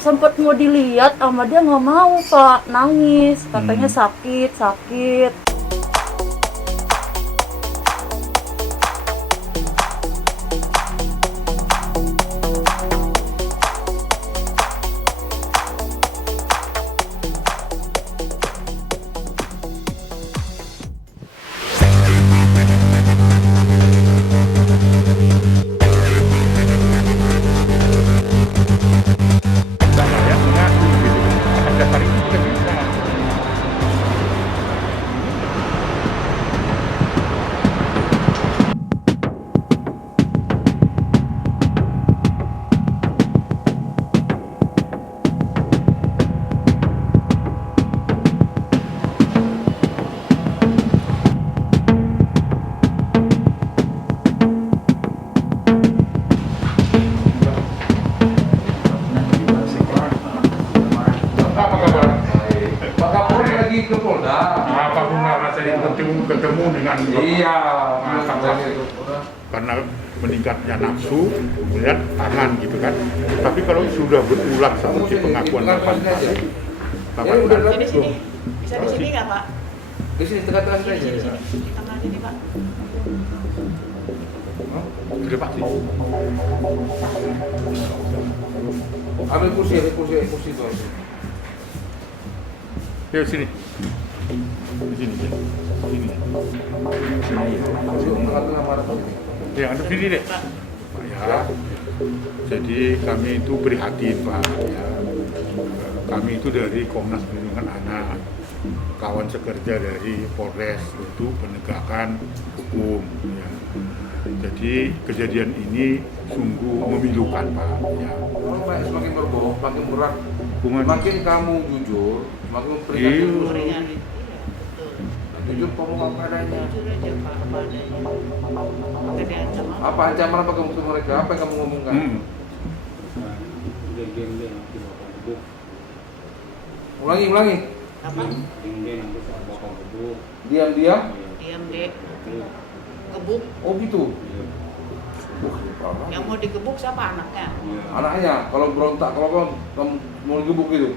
sempet mau dilihat sama dia nggak mau Pak, nangis, katanya sakit. Ke Polda. Apa guna saya ketemu dengan Iya, karena meningkatnya nafsu melihat tangan gitu kan. Tapi kalau sudah berulang seperti pengakuan Bapak Jadi di sini, bisa di sini nggak Pak? Di sini tengah-tengah Di saja. sini, di tengah sini Pak. sudah pasti. Ambil kursi itu. Yuk sini. Sini. Tengah-tengah marah ini. Ya, Anda sini deh. Ya. Jadi kami itu prihatin Pak. Ya. Kami itu dari Komnas Perlindungan Anak, kawan sekerja dari Polres untuk penegakan hukum. Ya. Jadi kejadian ini sungguh memilukan Pak. Ya. Kalau Pak semakin berbohong, makin berat. Hubungan Makin kamu jujur, makin Iya. memperingatkan. Jujur kamu apa adanya. Jujur aja Pak, apa adanya. Kita diancam Apa ancaman apa kamu ke mereka? Apa yang kamu ngomongkan? Ulangi. apa? Diam. Diam dek. Gebuk. Oh gitu. Yang mau digebuk siapa anaknya? Anaknya, kalau berontak, kalau kamu mau gebuk gitu.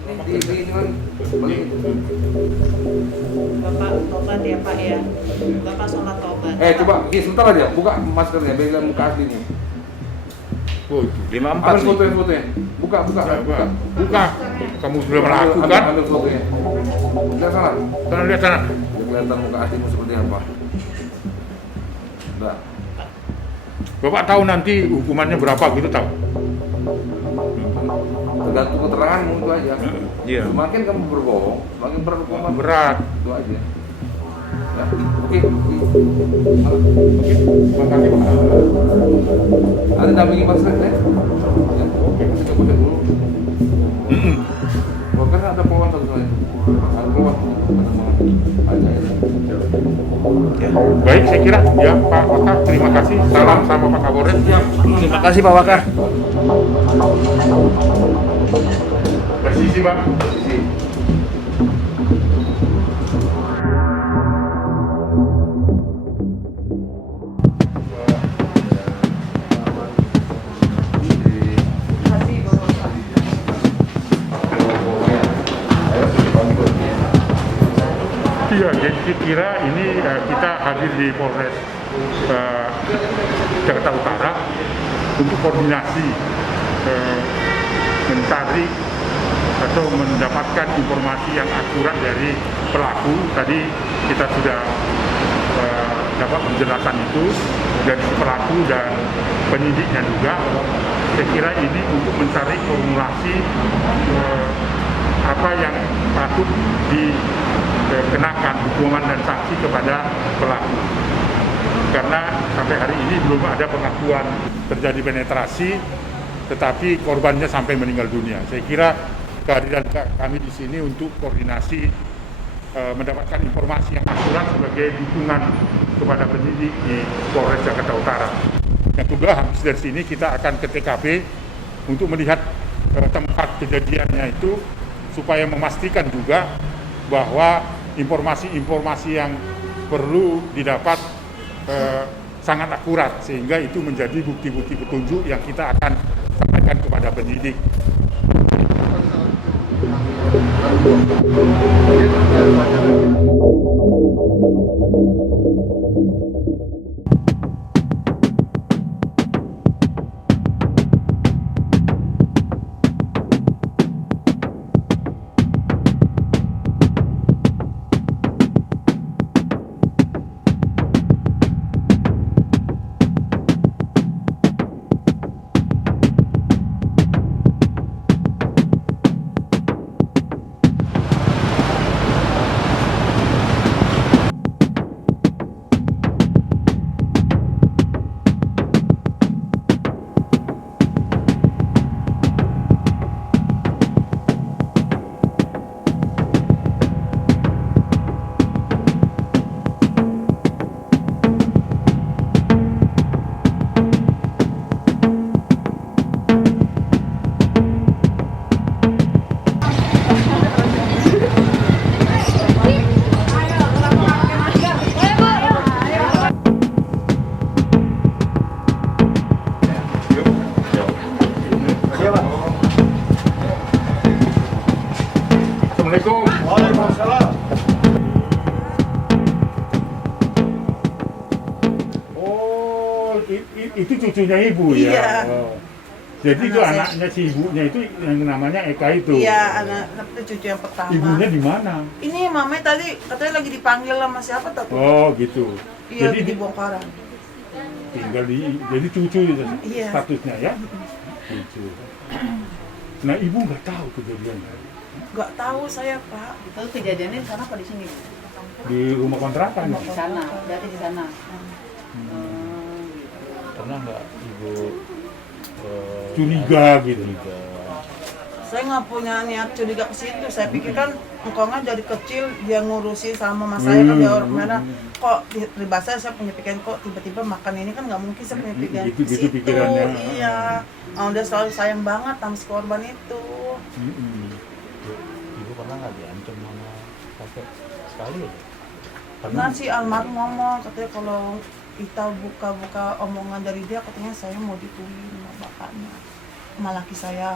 Ini kan Bapak ya Pak ya. Bapak sholat tobat. coba, sebentar aja, buka maskernya, biar muka aslinya. Oh, itu 54 Ambil fotonya. Buka. Buka. Kamu sudah melakukan. Ambil fotonya. Lihat sana. Lihat sana. Biar kelihatan muka aslimu seperti apa. Udah. Bapak tahu nanti hukumannya berapa gitu tahu? Tergantung keteranganmu itu aja. Iya. Semakin kamu berbohong, semakin berat hukuman. Berat. Itu aja. Ya. Oke. Makasih Pak. Ada dampingi masker ya? Ya. Oke. Kita pakai dulu. Bahkan ada peluang satu lagi. Ada peluang. Ada ya. Baik, saya kira ya Pak Wakar, terima kasih. Salam sama Pak Kapolres. Terima kasih Pak Wakar. Persisi Pak. Sisi. Iya, jadi saya kira ini kita hadir di Polres Jakarta Utara untuk koordinasi mencari atau mendapatkan informasi yang akurat dari pelaku. Tadi kita sudah dapat penjelasan itu dari pelaku dan penyidiknya juga. Saya kira ini untuk mencari formulasi apa yang patut dikenakan hukuman dan sanksi kepada pelaku. Karena sampai hari ini belum ada pengakuan terjadi penetrasi, tetapi korbannya sampai meninggal dunia. Saya kira kehadiran kami di sini untuk koordinasi mendapatkan informasi yang akurat sebagai dukungan kepada penyidik di Polres Jakarta Utara. Yang kedua, habis dari sini kita akan ke TKP untuk melihat tempat kejadiannya itu supaya memastikan juga bahwa informasi-informasi yang perlu didapat sangat akurat, sehingga itu menjadi bukti-bukti petunjuk yang kita akan sampaikan kepada penyidik. Assalamualaikum. Waalaikumsalam. Oh, itu cucunya ibu ya? Iya. Oh. Jadi itu Anak saya. anaknya si ibunya itu yang namanya Eka itu? Iya, anak itu cucu yang pertama. Ibunya di mana? Ini mamanya tadi katanya lagi dipanggil sama siapa tuh? Oh gitu. Iya, Jadi di bongkaran. tinggal di, jadi cucu itu Iya. statusnya ya? Cucu. Nah ibu nggak tahu kejadiannya? Nggak tahu saya, Pak. Itu kejadiannya di sana apa di sini? Di rumah kontrakan? Di sana, berarti di sana. Pernah nggak ibu Curiga gitu? Saya nggak punya niat curiga ke situ. Saya pikir kan engkongnya dari kecil dia ngurusin sama mas saya kan dia orang merah. Kok di bahasa saya punya pikiran kok tiba-tiba makan ini kan nggak mungkin saya punya pikiran ke Gitu situ. pikirannya. Iya. Dia selalu sayang banget sama si korban itu. ibu pernah nggak diancam sama kakek sekali ya? Pernah sih almarhum ngomong katanya kalau kita buka-buka omongan dari dia katanya saya mau ditulis sama bapaknya, sama laki saya.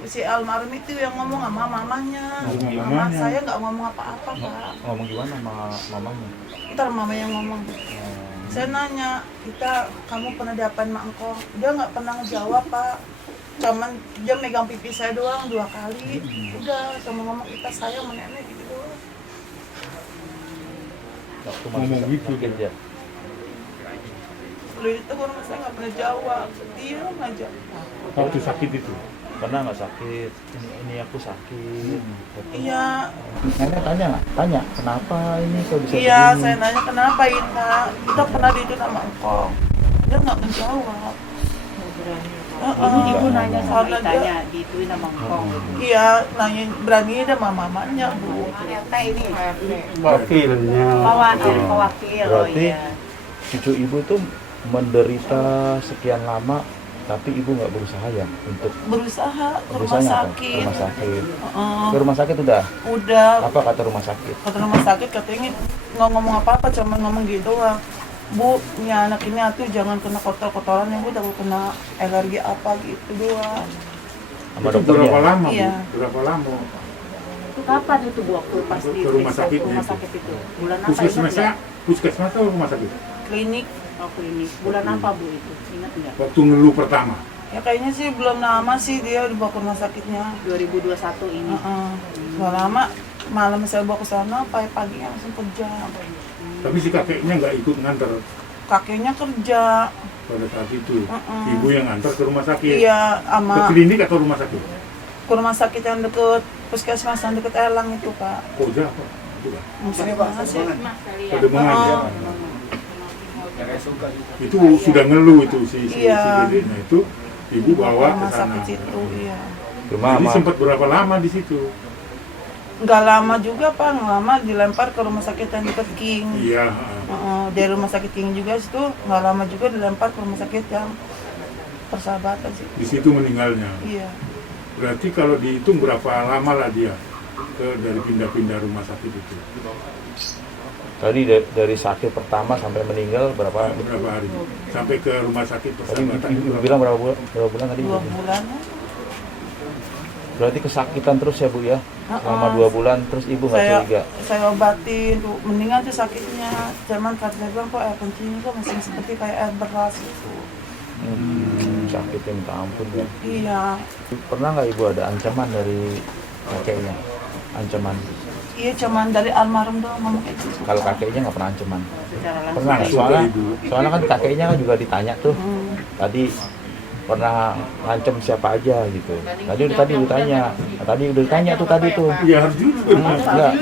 Si almarhum itu yang ngomong sama mamanya. Sama Mama mamanya. saya nggak ngomong apa-apa, Pak. Ngomong gimana sama mamanya? Ntar mama yang ngomong. Saya nanya, kamu pernah diapain mak engkau? Dia nggak pernah ngejawab, Pak. Cuman dia megang pipi saya doang 2 kali. Udah, sama ngomong kita sayang sama nenek gitu doang. Waktu Ngomong masih gitu sakit dia. ya? Lalu itu orang saya nggak pernah jawab. Diam aja. Waktu sakit itu? Pernah nggak sakit? Ini aku sakit. Iya, Nenek tanya nggak? Tanya kenapa ini kok bisa iya, begini? saya nanya kenapa kita pernah tidur sama engkau. Dia nggak menjawab. Ibu nanya sama Karena Itanya, dia- diituin sama engkong. Iya, nanya berani sama mamanya, Bu. Ternyata ini Wakilnya. pewakil, oh Berarti iya. cucu ibu tuh menderita sekian lama, tapi ibu nggak berusaha ya untuk Berusaha ke rumah berusahanya apa? Ke sakit. rumah sakit. Heeh. Ke rumah sakit udah. Udah Apa kata rumah sakit? ke rumah sakit katanya nggak ngomong apa-apa, cuma ngomong gitu doang. Bu, ini anak ini atuh jangan kena kotor-kotoran ya, Bu, takut kena alergi apa gitu doang. Sama Itu dokternya. berapa lama? Bu? Iya. Berapa lama? Itu kapan itu Bu waktu pas di Ke rumah sakit rumah itu. sakit itu? Bulan apa ingat Puskesmasnya? nggak? Puskesmas atau rumah sakit? Klinik, Oh klinik. Bulan apa Bu itu? Ingat nggak? Waktu ngeluh pertama? ya kayaknya sih belum lama sih dia dibawa ke rumah sakitnya. 2021 ini. Nggak lama, malam saya bawa ke sana, paginya langsung kerja. Tapi si kakeknya nggak ikut nganter Kakeknya kerja, pada saat itu. Ibu yang nganter ke rumah sakit? iya, Ke sama klinik atau rumah sakit? ke rumah sakit yang deket puskesmas yang deket Elang itu, Pak. Koja apa? Itu kan? Musuh banget sih. Pada mengajar. Oh. Itu sudah ngeluh itu si Iya. dedeknya itu. Ibu bawa ke rumah sana. sakit situ, iya. Cuma Jadi sama sempat berapa lama di situ? Nggak lama juga, Pak, nggak lama dilempar ke rumah sakit yang deket King. Iya. Dari rumah sakit King juga situ nggak lama juga dilempar ke rumah sakit yang Persahabatan sih. Di situ meninggalnya. Iya. Berarti kalau dihitung berapa lama lah dia dari pindah-pindah rumah sakit itu? tadi dari sakit pertama sampai meninggal berapa? Berapa hari? Sampai ke rumah sakit Tadi Persahabatan itu ibu berapa? bilang berapa bulan tadi? 2 bulan. Berarti kesakitan terus ya Bu ya? Selama 2 bulan terus Ibu nggak curiga? Saya obatin tuh, mendingan tuh sakitnya. Cuman kata saya bilang kok air kencingnya kok masih seperti kayak air beras gitu. Sakitnya minta ampun ya. Iya. Pernah nggak Ibu ada ancaman dari kakeknya? Ancaman? Iya, cuman dari almarhum doang ngomong kayak gitu. Kalau kakeknya nggak pernah ancaman? Secara langsung. Pernah nggak? Soalnya kan kakeknya kan juga ditanya tuh. Tadi pernah ngancem siapa aja gitu. Tadi udah ditanya. Tadi udah ditanya tuh tadi tuh. Ya harus jujur. Enggak.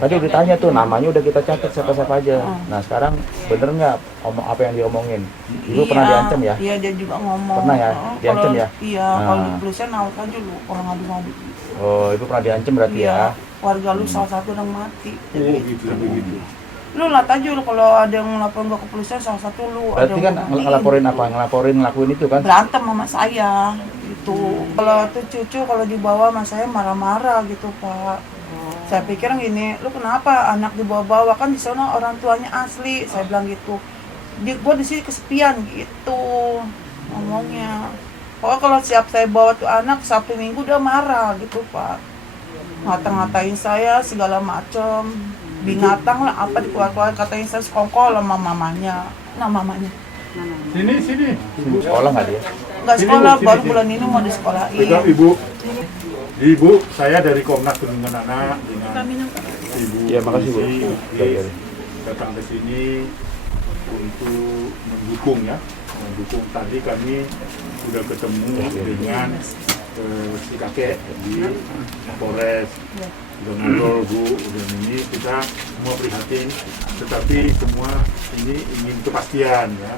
Tadi udah ditanya tuh namanya udah kita catat siapa-siapa aja. Nah sekarang bener nggak apa yang diomongin? Ibu pernah diancam ya? Iya, dia juga ngomong. Pernah ya? Diancam ya? Iya, kalau di polisian naut aja lu orang ngadu-ngadu. Oh Ibu pernah diancam berarti ya? Warga lu salah satu yang mati. Oh gitu, begitu. Lu lihat aja lu kalau ada yang ngelaporin gua ke polisian salah satu lu Berarti kan ngelaporin apa? Ngelakuin itu kan? berantem sama saya gitu. Kalau tuh cucu kalau dibawa sama saya marah-marah gitu Pak. Saya pikir gini, lu kenapa anak dibawa-bawa, kan di sana orang tuanya asli, saya bilang gitu. Gua di sini kesepian gitu ngomongnya. Pokoknya kalau siap saya bawa tuh anak Sabtu Minggu udah marah gitu Pak. Ngata-ngatain saya segala macem, binatang lah apa dikeluar-keluar, katain saya sekongkol sama mamanya. Nah mamanya Sini. Sekolah nggak dia? nggak sekolah, Sini, baru sini. bulan ini mau disekolahin. Betul Ibu, saya dari Komnas Perlindungan Anak dengan Ibu. Ya makasih Bu. Iya. Datang ke sini untuk mendukung ya. Mendukung tadi kami sudah ketemu dengan si kakek di Polres. Udah ngobrol Bu, udah ini kita semua prihatin, tetapi semua ini ingin kepastian ya.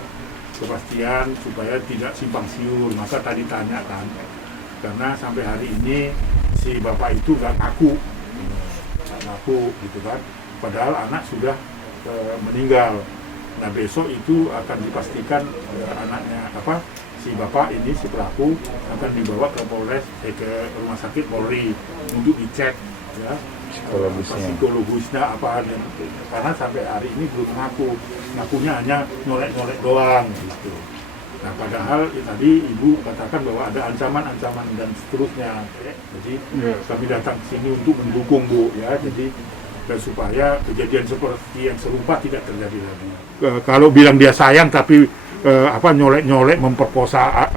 Kepastian supaya tidak simpang siur. Maka tadi tanya kan, karena sampai hari ini si bapak itu nggak ngaku gitu kan, padahal anak sudah meninggal. Nah besok itu akan dipastikan anaknya si bapak ini si pelaku akan dibawa ke Polres ke rumah sakit Polri untuk dicek ya psikologisnya apa, karena sampai hari ini belum ngakunya hanya nyolek doang gitu. Nah padahal tadi Ibu katakan bahwa ada ancaman dan seterusnya. Jadi kami datang ke sini untuk mendukung Bu ya. Jadi supaya kejadian seperti yang serupa tidak terjadi lagi. Kalau bilang dia sayang tapi nyolek memperkosa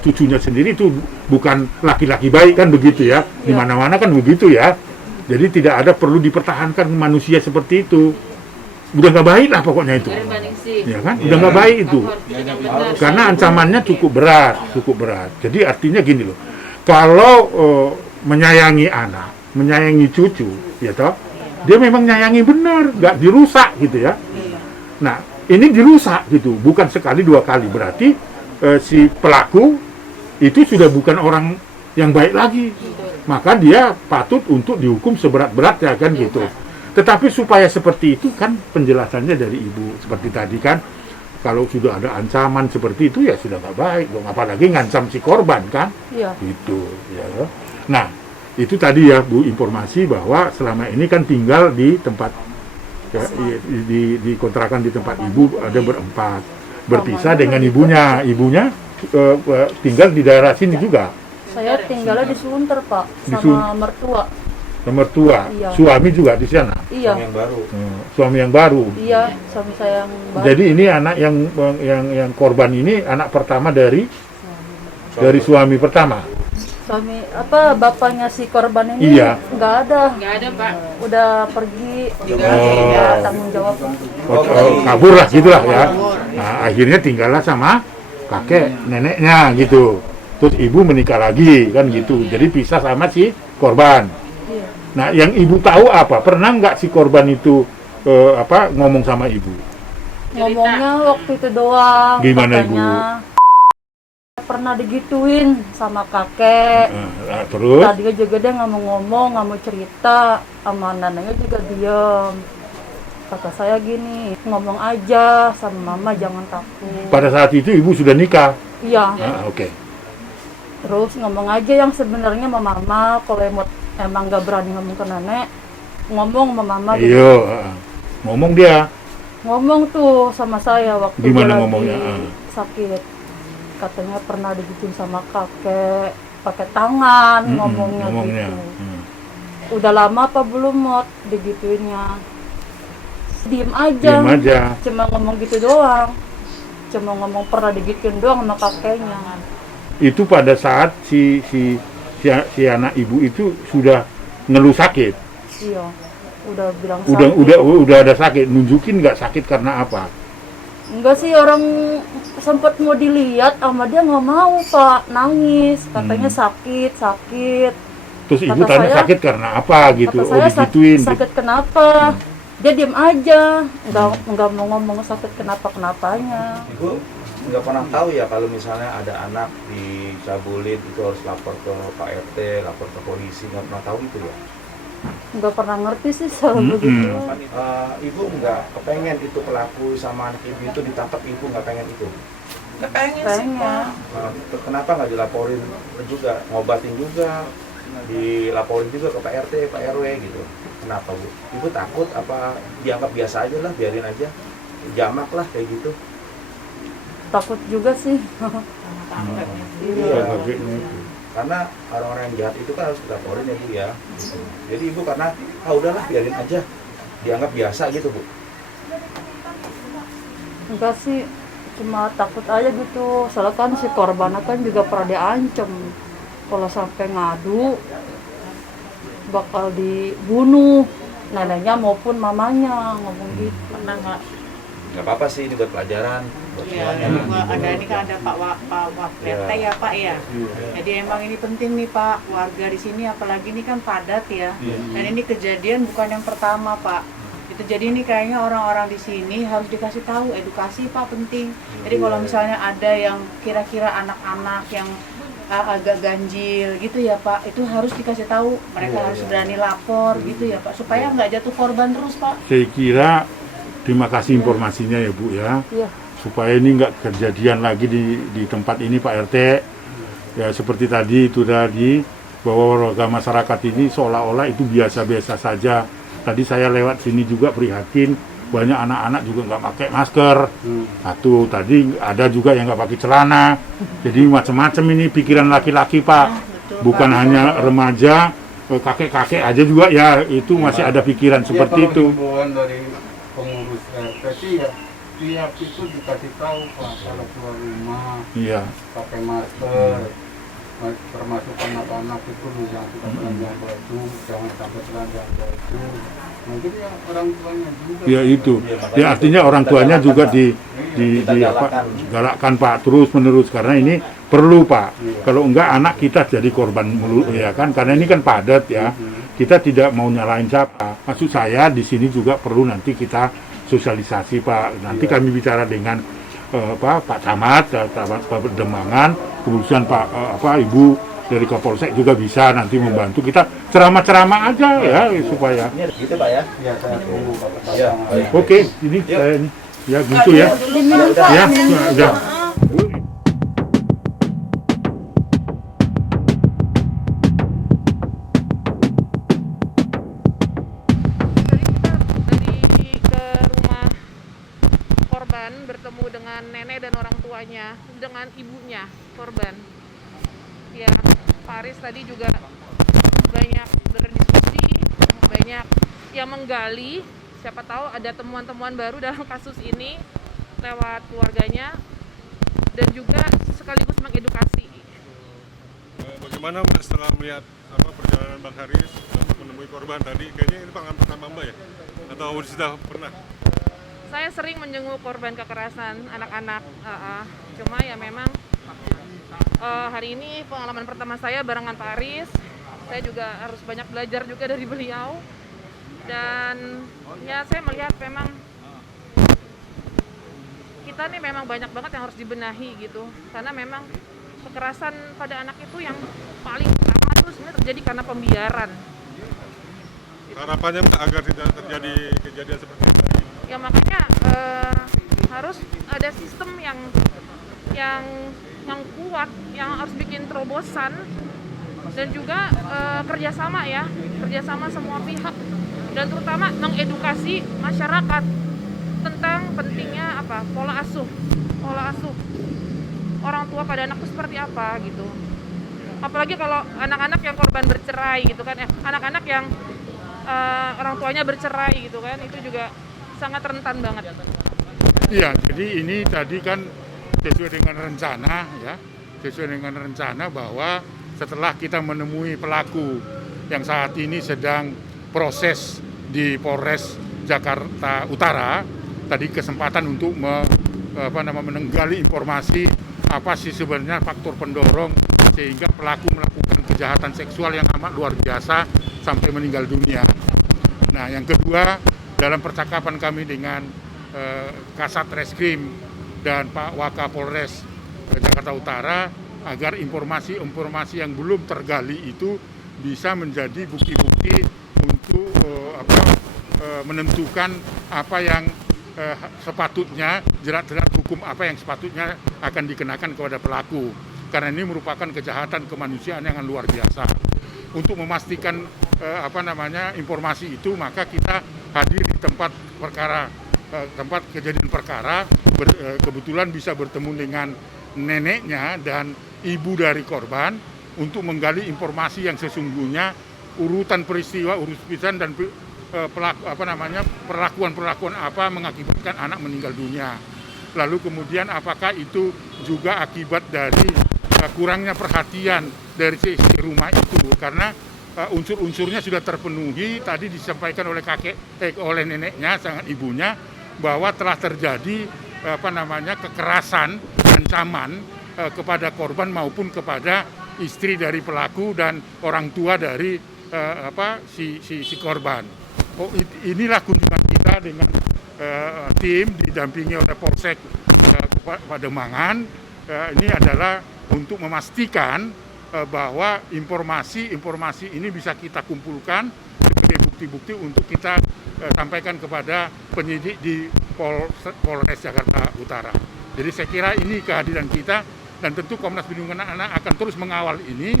cucunya sendiri itu bukan laki-laki baik kan begitu ya. Di mana-mana kan begitu ya. Jadi tidak ada perlu dipertahankan manusia seperti itu. Udah nggak baik lah pokoknya itu, ya kan? Udah nggak baik itu, karena ancamannya cukup berat. Jadi artinya gini loh, kalau menyayangi anak, menyayangi cucu, ya toh, dia memang nyayangi benar, nggak dirusak gitu ya. Nah, ini dirusak gitu, bukan sekali 2 kali, berarti si pelaku itu sudah bukan orang yang baik lagi, maka dia patut untuk dihukum seberat-beratnya kan gitu. Tetapi supaya seperti itu kan penjelasannya dari Ibu seperti tadi kan, kalau sudah ada ancaman seperti itu ya sudah nggak baik dong, apalagi ngancam si korban kan, gitu ya. Nah itu tadi ya Bu informasi bahwa selama ini kan tinggal di tempat ya, di kontrakan di tempat Ibu ada berempat, berpisah dengan ibunya tinggal di daerah sini juga. Saya tinggalnya di Sunter Pak, Di sama mertua. Mertua, Iya. suami juga di sana. Iya. Suami yang baru. Iya, suami saya yang baru. Jadi ini anak yang korban ini anak pertama dari suami pertama. Suami bapaknya si korban ini Iya. nggak ada. Nggak ada Pak. Udah pergi. Oh. Ya, tanggung jawab. Kabur lah gitulah ya. Nah, akhirnya tinggallah sama kakek neneknya gitu. Terus ibu menikah lagi kan gitu. Jadi pisah sama si korban. Iya. Nah, yang ibu tahu apa? Pernah nggak si korban itu ngomong sama ibu? Ngomongnya waktu itu doang. Gimana, katanya, pernah digituin sama kakek. Terus? Tadinya juga dia nggak mau ngomong, nggak mau cerita, sama neneknya juga diam. Kata saya gini, ngomong aja sama mama, jangan takut. Pada saat itu ibu sudah nikah. Iya. Oke. Terus ngomong aja yang sebenarnya sama mama, kalau emang nggak berani ngomong ke nenek, ngomong sama mama. Iya. Ngomong dia. Ngomong tuh sama saya waktu Gimana dia ngomongnya? lagi sakit. Katanya pernah digituin sama kakek. pakai tangan ngomongnya gitu. Udah lama apa belum Mot digituinnya? Diem aja. Cuma ngomong gitu doang. Cuma ngomong pernah digituin doang sama kakeknya. Itu pada saat si anak ibu itu sudah ngeluh sakit. Iya. Udah bilang sakit. Udah ada sakit. Nunjukin nggak sakit karena apa? Enggak sih, orang sempat mau dilihat sama dia nggak mau Pak, nangis. Katanya sakit. Terus ibu Kata tanya saya, sakit karena apa gitu? Kata saya digituin. sakit kenapa? Dia diem aja, nggak mau ngomong sakit kenapanya. Ibu nggak pernah tahu ya kalau misalnya ada anak dicabulin itu harus lapor ke Pak RT, lapor ke polisi, nggak pernah tahu itu ya? Nggak pernah ngerti sih soal begitu. Ibu nggak kepengen itu pelaku sama anak ibu itu ditangkap, ibu nggak pengen itu? Nggak pengen sih Pak. Kenapa nggak dilaporin juga, ngobatin juga, dilaporin juga ke Pak RT, Pak RW gitu? Kenapa Bu? Ibu takut apa dianggap biasa aja lah, biarin aja, jamak lah kayak gitu? Takut juga sih. Iya, karena orang-orang yang jahat itu kan harus dilaporin ya Bu ya. Jadi Ibu karena udahlah biarin aja, dianggap biasa gitu Bu. Enggak sih, cuma takut aja gitu. Soalnya kan si korban kan juga pernah diancam kalau sampai ngadu bakal dibunuh neneknya maupun mamanya, ngomong gitu. Pernah nggak? Nggak apa-apa sih, ini buat pelajaran buat Iya, semuanya. ada ini kan ada Pak RT ya Pak ya. Jadi emang ini penting nih Pak, warga di sini apalagi ini kan padat ya. Dan ini kejadian bukan yang pertama Pak. Itu jadi ini kayaknya orang-orang di sini harus dikasih tahu, edukasi Pak penting. Jadi kalau misalnya ada yang kira-kira anak-anak yang agak ganjil gitu ya Pak, itu harus dikasih tahu. Mereka harus berani lapor gitu ya Pak, supaya nggak jatuh korban terus Pak. Saya kira terima kasih informasinya ya Bu ya. Iya. Supaya ini nggak kejadian lagi di tempat ini Pak RT. Ya seperti tadi itu tadi bahwa warga masyarakat ini seolah-olah itu biasa-biasa saja. Tadi saya lewat sini juga prihatin, banyak anak-anak juga nggak pakai masker. Satu tadi ada juga yang nggak pakai celana. Jadi macam-macam ini pikiran laki-laki Pak. Bukan hanya remaja, kakek-kakek aja juga ya itu masih ada pikiran seperti itu. Himbauan dari pengurus RT sih ya tiap itu dikasih tahu Pak kalau keluar rumah pakai masker, termasuk anak-anak itu yang sudah telanjang baju jangan sampai telanjang baju. Mungkin ya orang tuanya juga. Ya itu. Ya artinya orang tuanya juga galakkan Pak terus menerus karena ini perlu Pak. Kalau enggak anak kita jadi korban mulu ya kan karena ini kan padat ya. Kita tidak mau nyalain siapa. Maksud saya di sini juga perlu nanti kita sosialisasi Pak. Nanti kami bicara dengan Pak Camat, Pak Demangan, kemudian Ibu dari Kapolsek juga bisa nanti membantu kita ceramah-ceramah aja ya supaya. Ini gitu Pak ya? Ya saya tunggu Pak. Ya. Oke, ini saya ini ya gitu ya. Ya, udah. Bertemu dengan nenek dan orang tuanya, dengan ibunya korban. Ya, Pak Aris tadi juga banyak berdiskusi, banyak yang menggali. Siapa tahu ada temuan-temuan baru dalam kasus ini lewat keluarganya dan juga sekaligus mengedukasi. Bagaimana Mbak setelah melihat perjalanan Bang Haris untuk menemui korban tadi? Kayaknya ini pengalaman pertama Mbak ya? Atau sudah pernah? Saya sering menjenguk korban kekerasan anak-anak, cuma ya memang hari ini pengalaman pertama saya barengan Pak Aris. Saya juga harus banyak belajar juga dari beliau, dan ya saya melihat memang kita nih memang banyak banget yang harus dibenahi gitu, karena memang kekerasan pada anak itu yang paling utama itu sebenarnya terjadi karena pembiaran. Harapannya Mbak agar tidak terjadi kejadian seperti ini? Ya makanya harus ada sistem yang kuat, yang harus bikin terobosan dan juga kerjasama semua pihak dan terutama mengedukasi masyarakat tentang pentingnya pola asuh orang tua pada anak itu seperti apa gitu. apalagi kalau anak-anak yang korban bercerai gitu kan, anak-anak yang orang tuanya bercerai gitu kan, itu juga sangat rentan banget. Iya, jadi ini tadi kan sesuai dengan rencana ya, sesuai dengan rencana bahwa setelah kita menemui pelaku yang saat ini sedang proses di Polres Jakarta Utara, tadi kesempatan untuk menggali informasi apa sih sebenarnya faktor pendorong sehingga pelaku melakukan kejahatan seksual yang amat luar biasa sampai meninggal dunia. Nah, yang kedua, dalam percakapan kami dengan Kasat Reskrim dan Pak Wakapolres Jakarta Utara, agar informasi-informasi yang belum tergali itu bisa menjadi bukti-bukti untuk menentukan apa yang sepatutnya, jerat-jerat hukum apa yang sepatutnya akan dikenakan kepada pelaku. Karena ini merupakan kejahatan kemanusiaan yang luar biasa. Untuk memastikan informasi itu, maka kita hadir di tempat perkara, tempat kejadian perkara, kebetulan bisa bertemu dengan neneknya dan ibu dari korban untuk menggali informasi yang sesungguhnya, urutan peristiwa, dan perlakuan apa mengakibatkan anak meninggal dunia. Lalu kemudian apakah itu juga akibat dari kurangnya perhatian dari sisi rumah itu, karena unsur-unsurnya sudah terpenuhi. Tadi disampaikan oleh oleh neneknya, sangat ibunya, bahwa telah terjadi kekerasan, ancaman kepada korban maupun kepada istri dari pelaku dan orang tua dari si korban. Inilah kunjungan kita dengan tim didampingi oleh Polsek Pademangan. Ini adalah untuk memastikan bahwa informasi ini bisa kita kumpulkan sebagai bukti-bukti untuk kita sampaikan kepada penyidik di Polres Jakarta Utara. Jadi saya kira ini kehadiran kita, dan tentu Komnas Perlindungan Anak akan terus mengawal ini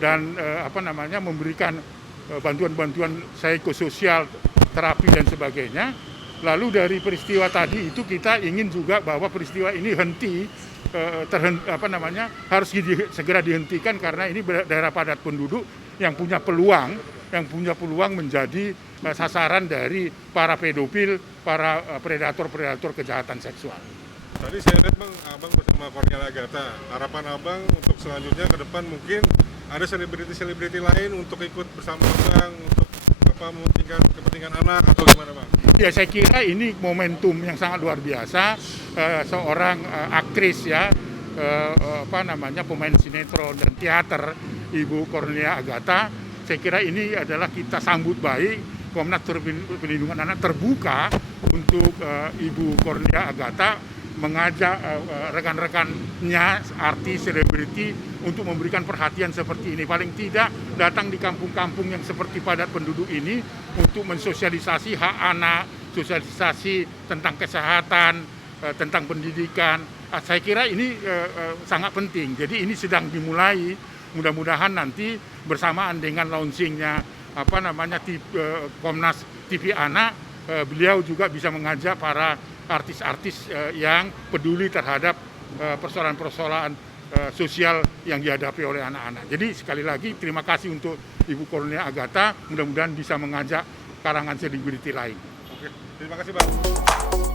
dan memberikan bantuan-bantuan psikososial, terapi dan sebagainya. Lalu dari peristiwa tadi itu kita ingin juga bahwa peristiwa ini harus segera dihentikan, karena ini daerah padat penduduk yang punya peluang menjadi sasaran dari para pedofil, para predator kejahatan seksual. Tadi saya lihat Bang, Abang bersama Kornel Agatha. Harapan Abang untuk selanjutnya ke depan mungkin ada selebriti-selebriti lain untuk ikut bersama Abang untuk mementingkan kepentingan anak atau gimana Bang? Ya, saya kira ini momentum yang sangat luar biasa. Seorang aktris ya, pemain sinetron dan teater, Ibu Kornelia Agatha. Saya kira ini adalah kita sambut baik. Komnas Perlindungan Anak terbuka untuk Ibu Kornelia Agatha mengajak rekan-rekannya, artis, selebriti untuk memberikan perhatian seperti ini. Paling tidak datang di kampung-kampung yang seperti padat penduduk ini untuk mensosialisasi hak anak, sosialisasi tentang kesehatan, tentang pendidikan. Saya kira ini sangat penting. Jadi ini sedang dimulai. Mudah-mudahan nanti bersamaan dengan launchingnya Komnas TV Anak, beliau juga bisa mengajak para artis-artis yang peduli terhadap persoalan-persoalan sosial yang dihadapi oleh anak-anak. Jadi sekali lagi terima kasih untuk Ibu Kornelia Agatha, mudah-mudahan bisa mengajak kalangan selebriti lain. Oke, terima kasih Bang.